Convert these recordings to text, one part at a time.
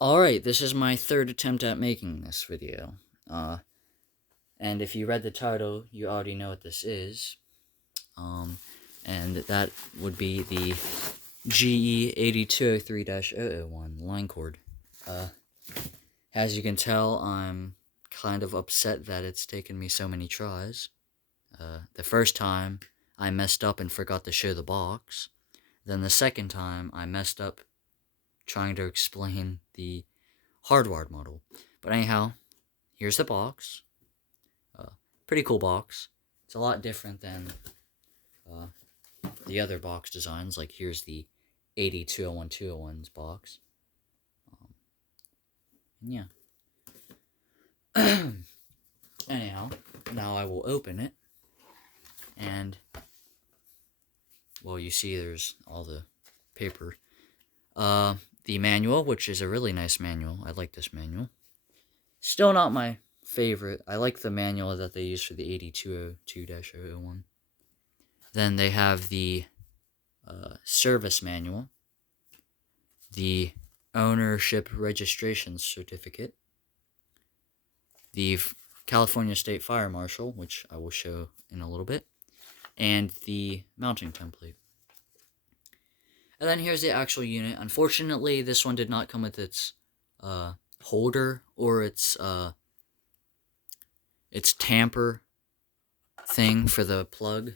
Alright, this is my third attempt at making this video. And if you read the title, you already know what this is. And that would be the GE8203-001 Linecord. As you can tell, I'm kind of upset that it's taken me so many tries. The first time, I messed up and forgot to show the box. Then the second time, I messed up trying to explain the hardwired model. But anyhow, here's the box. Pretty cool box. It's a lot different than the other box designs. Like here's the 80201-201's box. Yeah. Anyhow, now I will open it. And, well, you see there's all the paper. The manual, which is a really nice manual. I like this manual. Still not my favorite. I like the manual that they use for the 8202-001. Then they have the service manual, the ownership registration certificate, the California State Fire Marshal, which I will show in a little bit, and the mounting template. And then here's the actual unit. Unfortunately, this one did not come with its holder or its tamper thing for the plug.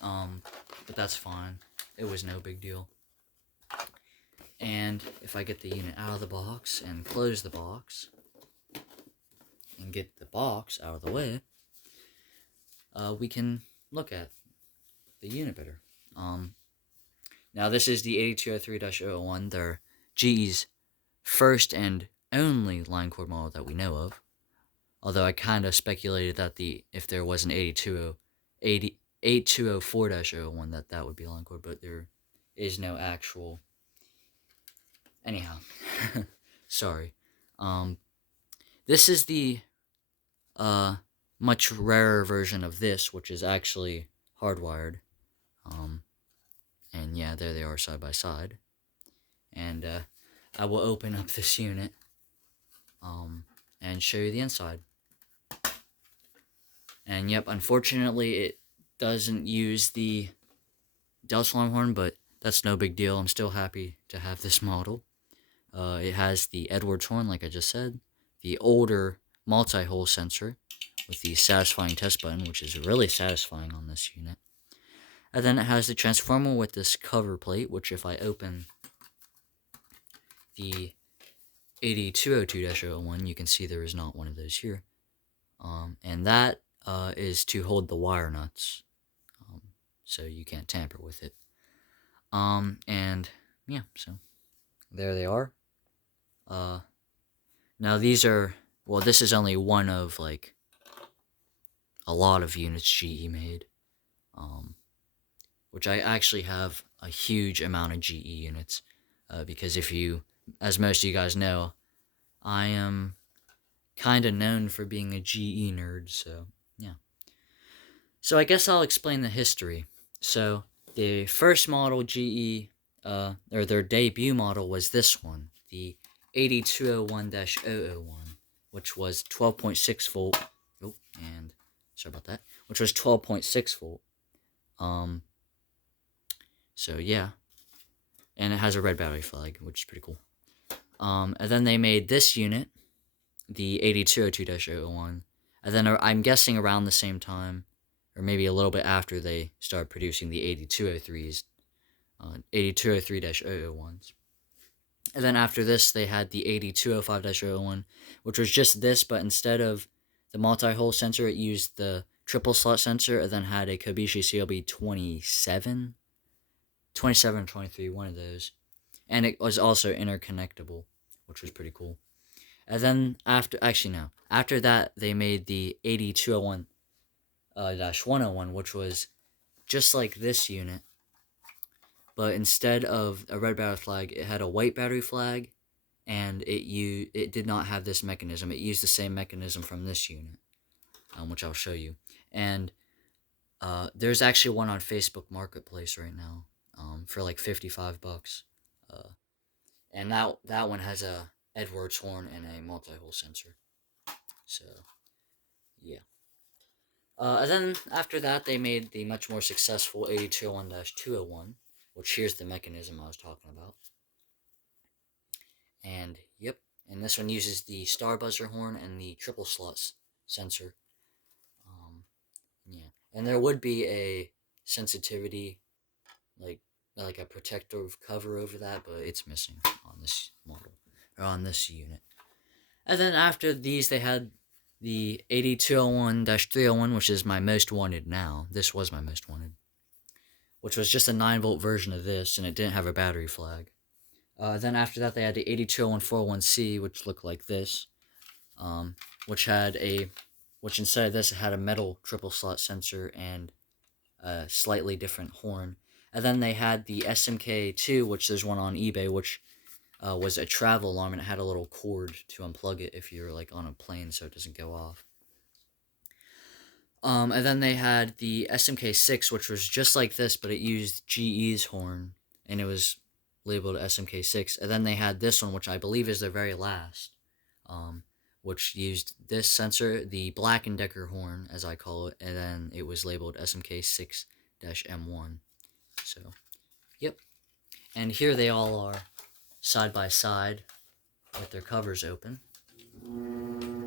But that's fine. It was no big deal. And if I get the unit out of the box and close the box and get the box out of the way, we can look at the unit better. Now this is the 8203-001, their GE's first and only Linecord model that we know of. Although I kind of speculated that if there was an 8204-001 that would be Linecord, but there is no actual. Anyhow, sorry. This is the much rarer version of this, which is actually hardwired. And yeah, there they are side by side. And I will open up this unit and show you the inside. And yep, unfortunately it doesn't use the Delta alarm horn, but that's no big deal. I'm still happy to have this model. It has the Edwards horn, like I just said, the older multi-hole sensor with the satisfying test button, which is really satisfying on this unit. And then it has the transformer with this cover plate, which if I open the 8202-001, you can see there is not one of those here. And that is to hold the wire nuts, so you can't tamper with it. And yeah, so there they are. Now these are, well, this is only one of like a lot of units GE made. Which I actually have a huge amount of GE units, because as most of you guys know, I am kind of known for being a GE nerd, so yeah. So I guess I'll explain the history. So the first model GE, or their debut model was this one, the 8201-001, which was 12.6 volt, oh, and sorry about that, which was 12.6 volt. So yeah, and it has a red battery flag, which is pretty cool. And then they made this unit, the 8202-001, and then I'm guessing around the same time, or maybe a little bit after, they started producing the 8203s, 8203-001s. And then after this, they had the 8205-001, which was just this, but instead of the multi-hole sensor, it used the triple slot sensor, and then had a Kobayashi CLB 27 or 23, one of those. And it was also interconnectable, which was pretty cool. And then after that, they made the 8201-101, which was just like this unit. But instead of a red battery flag, it had a white battery flag, and it did not have this mechanism. It used the same mechanism from this unit, which I'll show you. And there's actually one on Facebook Marketplace right now, for like $55. And that one has a Edwards horn and a multi-hole sensor. So, yeah. And then after that, they made the much more successful 8201-201, which here's the mechanism I was talking about. And yep, and this one uses the star buzzer horn and the triple slot sensor. Yeah, and there would be a sensitivity, like a protective cover over that, but it's missing on this model or on this unit. And then after these, they had the 8201-301, which is my most wanted now. This was my most wanted, which was just a 9-volt version of this, and it didn't have a battery flag. Then after that, they had the 8201-401C, which looked like this, which instead of this, it had a metal triple slot sensor and a slightly different horn. And then they had the SMK2, which there's one on eBay, which was a travel alarm, and it had a little cord to unplug it if you're like on a plane so it doesn't go off. And then they had the SMK6, which was just like this, but it used GE's horn, and it was labeled SMK6. And then they had this one, which I believe is their very last, which used this sensor, the Black & Decker horn, as I call it, and then it was labeled SMK6-M1. So, yep. And here they all are, side by side, with their covers open.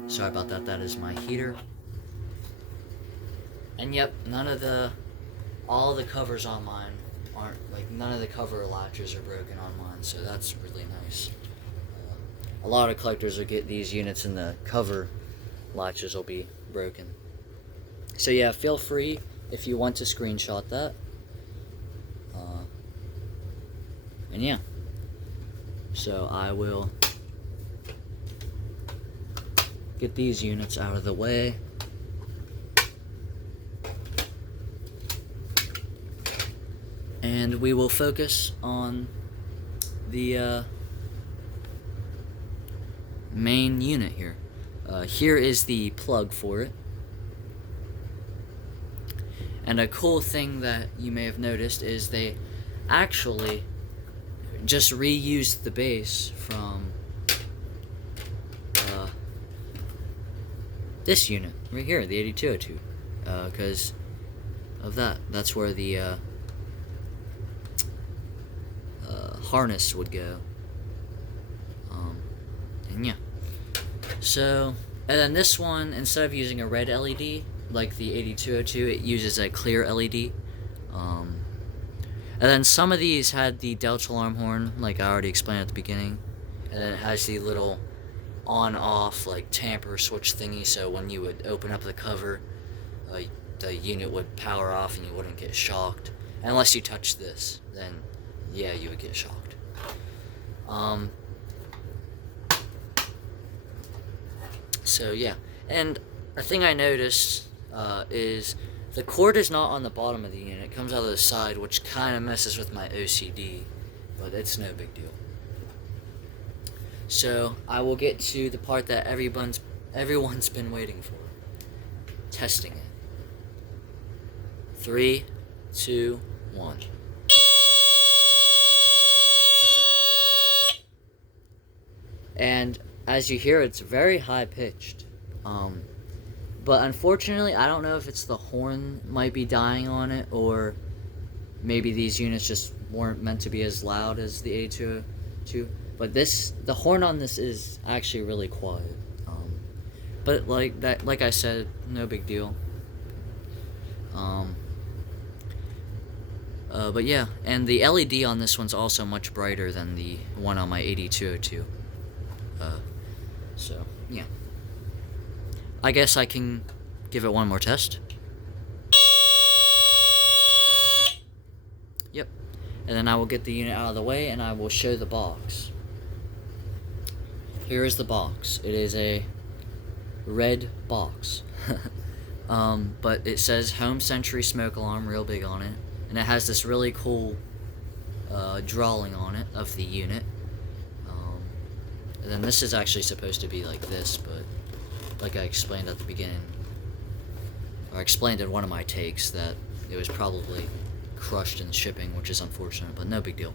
Sorry about that, that is my heater. And yep, all the covers on mine aren't, none of the cover latches are broken on mine, so that's really nice. A lot of collectors will get these units and the cover latches will be broken. So yeah, feel free if you want to screenshot that. And yeah, so I will get these units out of the way. And we will focus on the main unit here. Here is the plug for it. And a cool thing that you may have noticed is they actually just reused the base from this unit right here, the 8202, because of that. That's where the harness would go. And yeah. So, and then this one, instead of using a red LED like the 8202, it uses a clear LED. And then some of these had the Delta alarm horn, like I already explained at the beginning. And then it has the little on-off, like, tamper switch thingy, so when you would open up the cover, the unit would power off and you wouldn't get shocked. Unless you touched this, then, yeah, you would get shocked. So, yeah. And a thing I noticed is the cord is not on the bottom of the unit. It comes out of the side, which kind of messes with my OCD, but it's no big deal. So, I will get to the part that everyone's been waiting for. Testing it. 3, 2, 1. And as you hear, it's very high pitched. But unfortunately, I don't know if it's the horn might be dying on it, or maybe these units just weren't meant to be as loud as the 8202. But the horn on this is actually really quiet. But like I said, no big deal. But yeah, and the LED on this one's also much brighter than the one on my 8202. So, yeah. I guess I can give it one more test. Yep. And then I will get the unit out of the way and I will show the box. Here is the box. It is a red box. But it says Home Century Smoke Alarm real big on it. And it has this really cool drawing on it of the unit. And then this is actually supposed to be like this, but like I explained at the beginning, or explained in one of my takes, that it was probably crushed in shipping, which is unfortunate, but no big deal.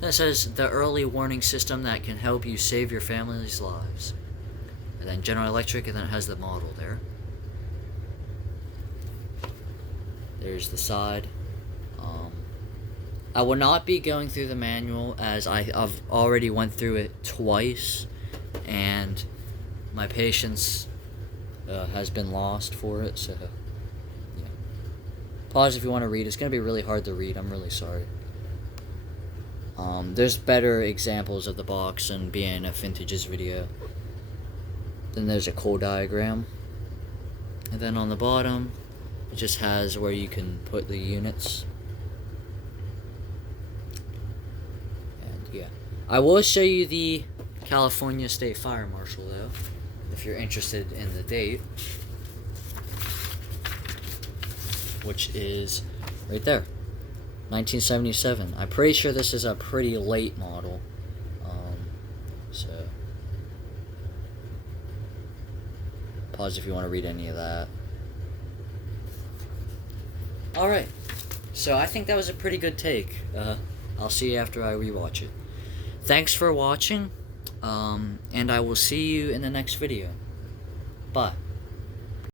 Then it says the early warning system that can help you save your family's lives. And then General Electric, and then it has the model there. There's the side. I will not be going through the manual as I've already went through it twice, and my patience has been lost for it, so yeah. Pause if you want to read. It's going to be really hard to read. I'm really sorry. There's better examples of the box and being a vintages video. Then there's a cool diagram. And then on the bottom, it just has where you can put the units. And yeah. I will show you the California State Fire Marshal though, if you're interested in the date. Which is right there. 1977. I'm pretty sure this is a pretty late model. So pause if you want to read any of that. Alright. So I think that was a pretty good take. I'll see you after I rewatch it. Thanks for watching. And I will see you in the next video. Bye.